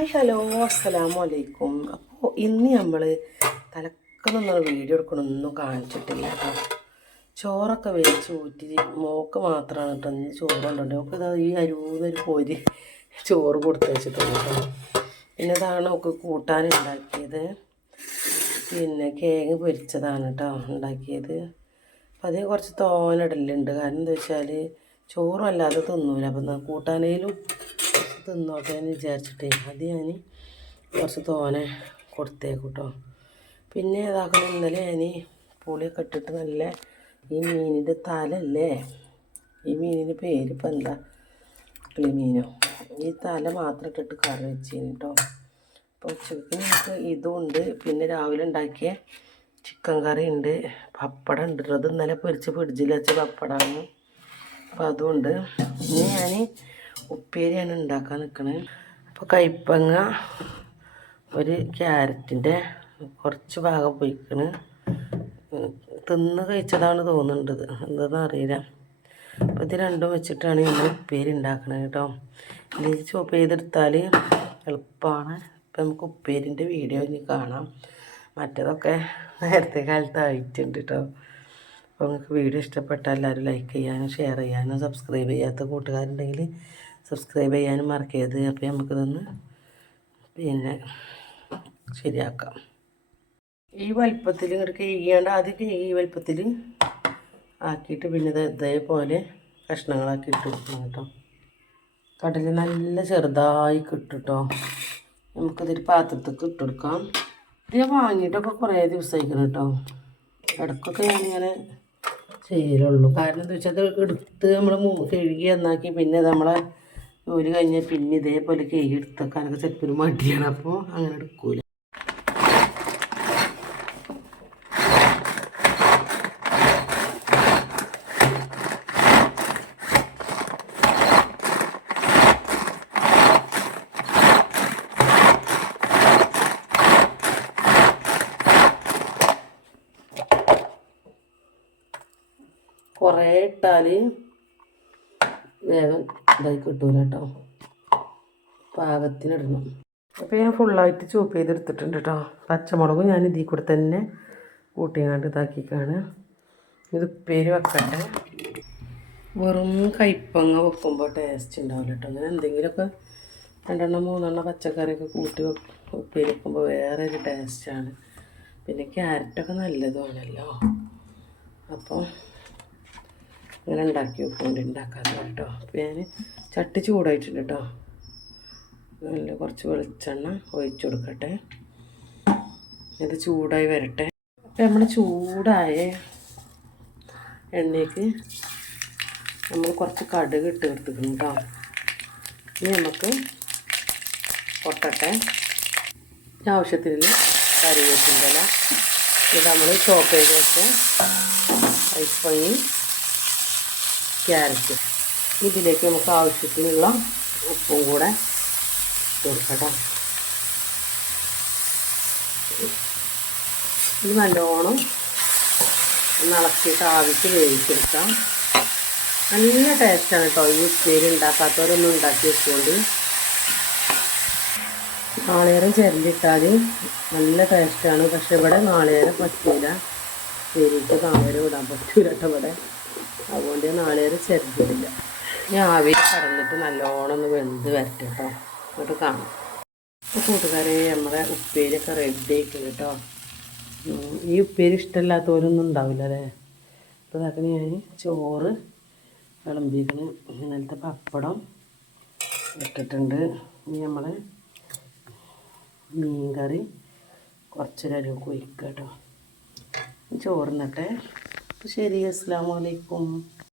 Hi hello അസ്സലാമു അലൈക്കും അപ്പോൾ ഇന്ന് നമ്മൾ തലക്കനൊന്നും വീഡിയോ എടുക്കണമൊന്നും കാണിച്ചിട്ടില്ല കേട്ടോ. ചോറൊക്കെ വെച്ച് ഊറ്റി മോക്ക് മാത്രമാണ് കേട്ടോ ഇന്ന് ചോറ് കൊണ്ടുണ്ട്. നമുക്ക് ഇതാ ഈ അരൂന്നൊരു പോരി ചോറ് കൊടുത്ത് വെച്ചിട്ടുണ്ട് കേട്ടോ പിന്നെ ഇതാണ് കൂട്ടാൻ ഉണ്ടാക്കിയത്. പിന്നെ കേങ്ങ് പൊരിച്ചതാണ് കേട്ടോ ഉണ്ടാക്കിയത്. അപ്പം അതിന് കുറച്ച് തോനിടലുണ്ട് കാരണം എന്താ വെച്ചാൽ ചോറും അല്ലാതെ തിന്നൂല. അപ്പം കൂട്ടാനേലും തിന്നോട്ടെ എന്ന് വിചാരിച്ചിട്ടേ. അത് ഞാൻ കുറച്ച് തോനെ കൊടുത്തേക്കും കേട്ടോ പിന്നെ ഇതാക്കണം. ഇന്നലെ ഞാൻ പുളിയൊക്കെ ഇട്ടിട്ട് നല്ല ഈ മീനിന്റെ തലല്ലേ? ഈ മീനിന്റെ പേര് ഇപ്പം എന്താ? കിളിമീനോ ഈ തല മാത്രം ഇട്ടിട്ട് കറി വെച്ചിന് കേട്ടോ അപ്പോൾ ഉച്ചയ്ക്ക് നമുക്ക് ഇതുണ്ട് പിന്നെ രാവിലെ ഉണ്ടാക്കിയ ചിക്കൻ കറി ഉണ്ട്. പപ്പടം ഉണ്ട്. അത് ഇന്നലെ പൊരിച്ച് ഫ്രിഡ്ജിൽ വെച്ച പപ്പടമാണ്. അപ്പോൾ അതുകൊണ്ട് ഇനി ഞാൻ ഉപ്പേരിയാണ് ഉണ്ടാക്കാൻ നിൽക്കണത് അപ്പോൾ കയ്പ്പങ്ങ ഒരു ക്യാരറ്റിന്റെ കുറച്ച് ഭാഗം പൊയ്ക്കണ്. തിന്ന് കഴിച്ചതാണ് തോന്നുന്നുണ്ട് എന്താണെന്ന് അറിയില്ല. അപ്പോൾ ഇത് രണ്ടും വെച്ചിട്ടാണ് നമ്മൾ ഉപ്പേരി ഉണ്ടാക്കണത് കേട്ടോ. ഇത് ചോപ്പ് ചെയ്തെടുത്താൽ എളുപ്പമാണ് ഇപ്പം നമുക്ക് ഉപ്പേരിന്റെ വീഡിയോ ഇനി കാണാം. മറ്റതൊക്കെ നേരത്തെ കാലത്ത് ആയിട്ടുണ്ട് കേട്ടോ. അപ്പോൾ നിങ്ങൾക്ക് വീഡിയോ ഇഷ്ടപ്പെട്ടാൽ എല്ലാവരും ലൈക്ക് ചെയ്യാനും ഷെയർ ചെയ്യാനും സബ്സ്ക്രൈബ് ചെയ്യാത്ത കൂട്ടുകാരുണ്ടെങ്കിൽ സബ്സ്ക്രൈബ് ചെയ്യാനും മറക്കരുത്. അപ്പോൾ നമുക്കിതൊന്ന് പിന്നെ ശരിയാക്കാം. ഈ വലിപ്പത്തിൽ ഇങ്ങോട്ട് കഴുകിയാണ്ട് ആദ്യം ഈ വലിപ്പത്തിൽ ആക്കിയിട്ട് പിന്നെ ഇത് ഇതേപോലെ കഷ്ണങ്ങളാക്കി ഇട്ട് കൊടുക്കണം കേട്ടോ. കടൽ നല്ല ചെറുതായി കിട്ടുട്ടോ. നമുക്കതൊരു പാത്രത്തേക്ക് ഇട്ടെടുക്കാം ഇത് ഞാൻ വാങ്ങിയിട്ടൊക്കെ കുറേ ദിവസമായിക്കണം കേട്ടോ. ഇടയ്ക്കൊക്കെ ഞാനിങ്ങനെ ചെയ്യലുള്ളൂ. കാരണം എന്താ വെച്ചാൽ അത് എടുത്ത് നമ്മൾ കഴുകി നന്നാക്കി പിന്നെ നമ്മളെ ജോലി കഴിഞ്ഞാൽ പിന്നെ ഇതേപോലെ കേക്ക് എടുത്തേക്കാനൊക്കെ ചിലപ്പോൾ ഒരു മടിയാണ്. അപ്പോൾ അങ്ങനെ എടുക്കൂല. കുറേ ഇട്ടാൽ വേഗം ഇതായി കിട്ടൂല കേട്ടോ പാകത്തിനിടണം. അപ്പോൾ ഞാൻ ഫുള്ളായിട്ട് ചൂപ്പ് ചെയ്തെടുത്തിട്ടുണ്ട് കേട്ടോ പച്ചമുളകും ഞാൻ ഇതിൽ കൂടെ തന്നെ കൂട്ടിങ്ങാണ്ട് ഇതാക്കിക്കാണ്. ഇത് ഉപ്പേരി വെക്കട്ടെ. വെറും കയ്പങ്ങ വെക്കുമ്പോൾ ടേസ്റ്റ് ഉണ്ടാവില്ല കേട്ടോ അങ്ങനെ എന്തെങ്കിലുമൊക്കെ രണ്ടെണ്ണം മൂന്നെണ്ണം പച്ചക്കറിയൊക്കെ കൂട്ടി വെക്ക് ഉപ്പേരി വെക്കുമ്പോൾ വേറെ ഒരു ടേസ്റ്റാണ് പിന്നെ ക്യാരറ്റൊക്കെ നല്ലതുമാണല്ലോ. അപ്പോൾ അങ്ങനെ ഉണ്ടാക്കി വെക്കുന്നുണ്ട് ഉണ്ടാക്കാതെ കേട്ടോ അപ്പോൾ ഞാൻ ചട്ടി ചൂടായിട്ടുണ്ട് കേട്ടോ നല്ല കുറച്ച് വെളിച്ചെണ്ണ ഒഴിച്ചു കൊടുക്കട്ടെ. ഇത് ചൂടായി വരട്ടെ. അപ്പോൾ നമ്മൾ ചൂടായ എണ്ണയ്ക്ക് നമ്മൾ കുറച്ച് കടുക് ഇട്ട് എടുത്തിക്കണം കേട്ടോ ഇനി നമുക്ക് പൊട്ടട്ടെ ആവശ്യത്തിന് കറിവേപ്പിന്റെ ഇല ഇത് നമ്മൾ ചോപ്പ് ചെയ്ത് വെച്ച ഐസ്പങ്ങി ക്യാരറ്റ് ഇതിലേക്ക് നമുക്ക് ആവശ്യത്തിനുള്ള ഉപ്പും കൂടെ കൊടുക്കട്ടോ. ഇത് നല്ലോണം നിളക്കിയിട്ട് ആവിക്ക് വേവിച്ചെടുക്കാം. നല്ല ടേസ്റ്റാണ് കേട്ടോ ഈ ഉപ്പേരി ഉണ്ടാക്കാത്തവരൊന്നും ഉണ്ടാക്കി വെച്ചുകൊണ്ട് നാളികേരം ചിരണ്ടിട്ടാൽ നല്ല ടേസ്റ്റാണ് പക്ഷെ ഇവിടെ നാളികേരം പറ്റില്ല ശരിക്ക് നാളികേരം ഇടാൻ പറ്റൂല കേട്ടോ ഇവിടെ. അതുകൊണ്ട് നാളെ വരെ ചെറുതില്ല ഞാൻ ആവി കടന്നിട്ട് നല്ലോണം ഒന്ന് വെന്ത് വരട്ടെ കേട്ടോ എന്നിട്ട് കാണാം. അപ്പോൾ കൂട്ടുകാരെ നമ്മുടെ ഉപ്പേരിയൊക്കെ റെഡി ആയിക്കും കേട്ടോ ഈ ഉപ്പേരി ഇഷ്ടമില്ലാത്തവരൊന്നും ഉണ്ടാവില്ല അല്ലേ? അപ്പോൾ അതൊക്കെ ഞാൻ ചോറ് വിളമ്പിക്കണ് ഇന്നലത്തെ പപ്പടം ഇട്ടിട്ടുണ്ട്. ഇനി നമ്മൾ മീൻ കറി കുറച്ചൊരു കൊയ്ക്കുക കേട്ടോ അപ്പോൾ ശരി അസ്സാം വലൈക്കും